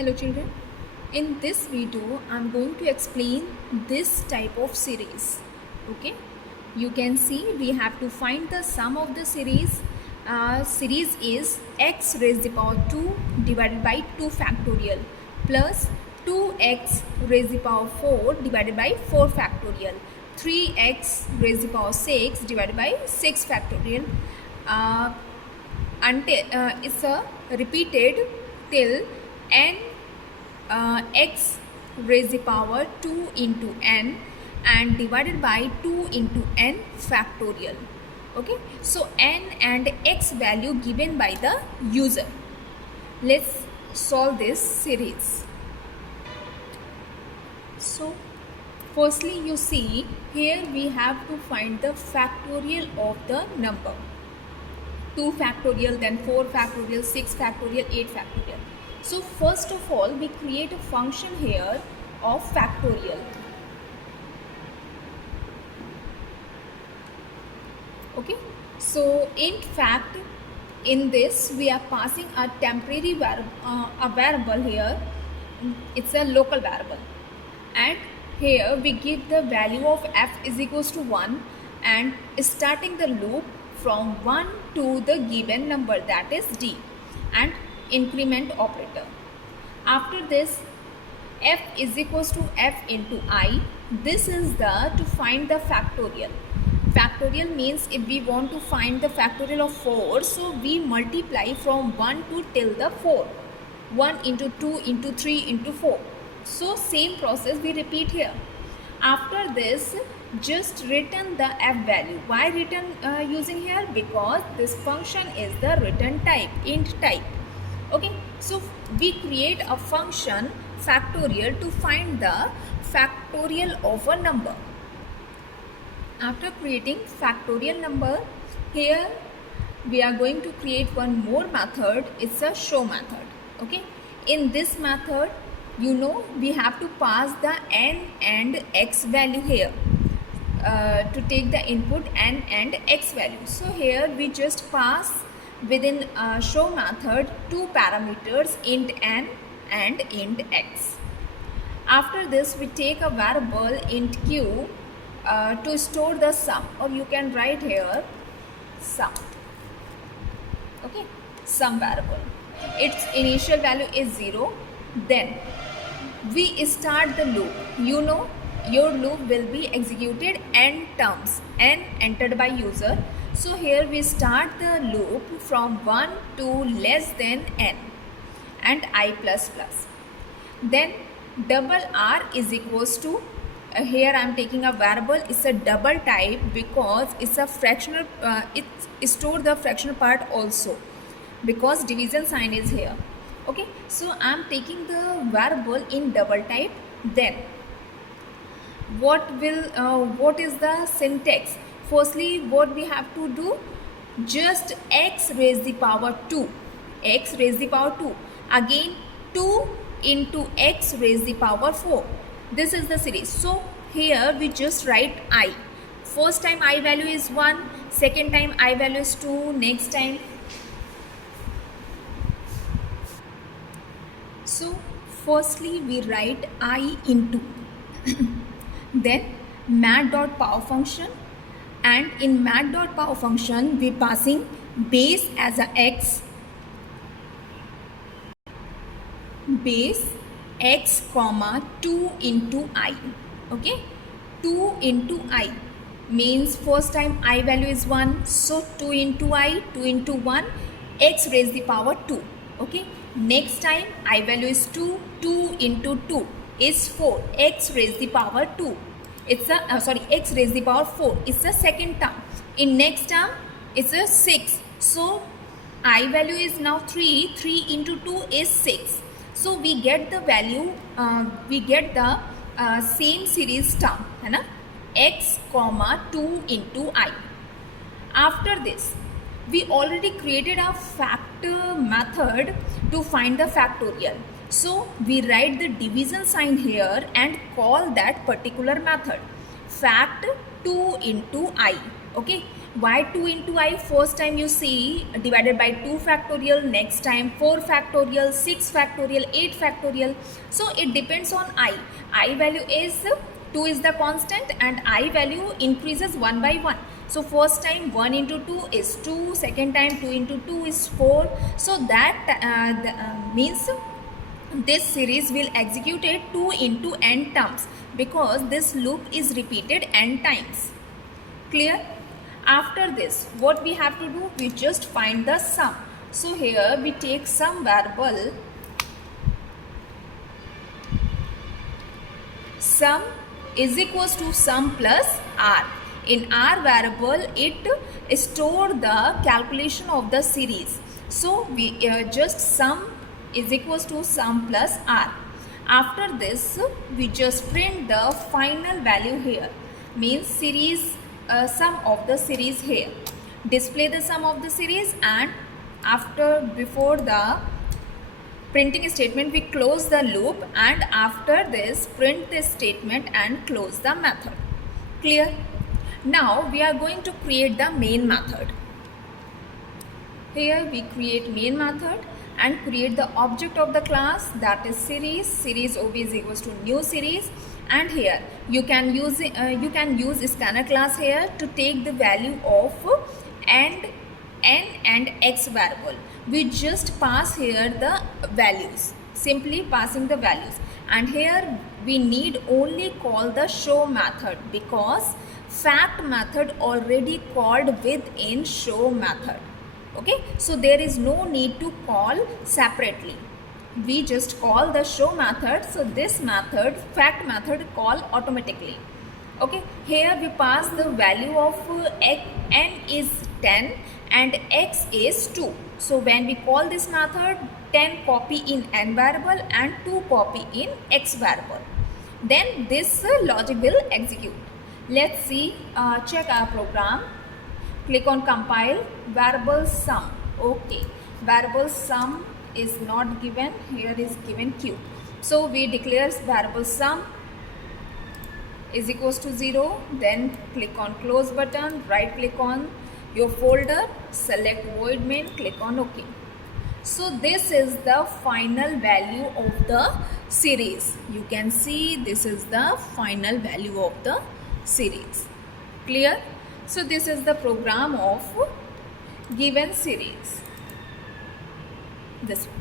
Hello children, in this video I am going to explain this type of series. Okay, you can see we have to find the sum of the series. Series is x raised to the power 2 divided by 2 factorial plus 2x raised to the power 4 divided by 4 factorial, 3x raised to the power 6 divided by 6 factorial, until it's a repeated till n x raised to the power 2 into n and divided by 2 into n factorial. Okay, so n and x value given by the user. Let's solve this series. So firstly, you see here we have to find the factorial of the number. 2 factorial, then 4 factorial, 6 factorial, 8 factorial. So first of all, we create a function here of factorial. Okay, so in fact, in this we are passing a temporary variable here. It's a local variable, and here we give the value of f is equals to 1 and starting the loop from 1 to the given number, that is d, and increment operator. After this, f is equals to f into I. This is the to find the factorial. Factorial means if we want to find the factorial of 4, so we multiply from 1 to till the 4. 1 into 2 into 3 into 4. So same process we repeat here. After this, just return the f value. Why return using here? Because this function is the return type, int type. Okay, so we create a function factorial to find the factorial of a number. After creating factorial number, here we are going to create one more method. It's a show method. Okay, in this method, you know, we have to pass the n and x value here to take the input n and x value. So here we just pass within show method two parameters, int n and int x. After this, we take a variable int q to store the sum, or you can write here sum. Okay, sum variable. Its initial value is 0. Then we start the loop. You know, your loop will be executed n terms, n entered by user. So here we start the loop from 1 to less than n and I plus plus. Then double r is equals to, here I am taking a variable, it's a double type because it's a fractional, it store the fractional part also because division sign is here. Okay, so I am taking the variable in double type. Then what is the syntax? Firstly, what we have to do, just x raised to the power 2, x raised to the power 2, again 2 into x raised to the power 4. This is the series. So here we just write I. First time I value is 1, second time I value is 2, next time. So firstly we write I into then mat.power function, and in mat.power function we passing base as a x, base x comma 2 into I. Okay, 2 into I means first time I value is 1, so 2 into I, 2 into 1, x raised to the power 2. Okay, next time I value is 2, 2 into 2 is 4, x raised to the power 2. It's a x raised to the power 4. It's the second term. In next term, it's a 6. So I value is now 3. 3 into 2 is 6. So we get the value. We get the same series term, है ना? X comma 2 into I. After this, we already created a factor method to find the factorial. So we write the division sign here and call that particular method fact 2 into I. Okay, Why 2 into I? First time you see divided by 2 factorial, next time 4 factorial, 6 factorial, 8 factorial. So it depends on I. I value is 2 is the constant and I value increases 1 by 1. So first time 1 into 2 is 2, second time 2 into 2 is 4. So that means this series will execute it 2 into n terms because this loop is repeated n times. Clear? After this, what we have to do? We just find the sum. So here we take some variable. Sum is equals to sum plus r. In r variable, it store the calculation of the series. So we just sum is equals to sum plus r. After this, we just print the final value here. Means series sum of the series here. Display the sum of the series, and before the printing statement we close the loop, and after this print this statement and close the method. Clear? Now we are going to create the main method. Here we create main method and create the object of the class, that is series. Series ob is equals to new series, and here you can use scanner class here to take the value of n and x variable. We just pass here the values, simply passing the values, and here we need only call the show method because fact method already called within show method. Okay, so there is no need to call separately. We just call the show method, so this method, fact method, call automatically. Okay, here we pass the value of n is 10 and x is 2. So when we call this method, 10 copy in n variable and 2 copy in x variable. Then this logic will execute. Let's see, check our program. Click on compile. Variable sum. Okay, variable sum is not given, here is given q. So we declare variable sum is equals to 0. Then click on close button, right click on your folder, select void main, click on OK. So this is the final value of the series. You can see this is the final value of the series. Clear? So this is the program of given series. This one.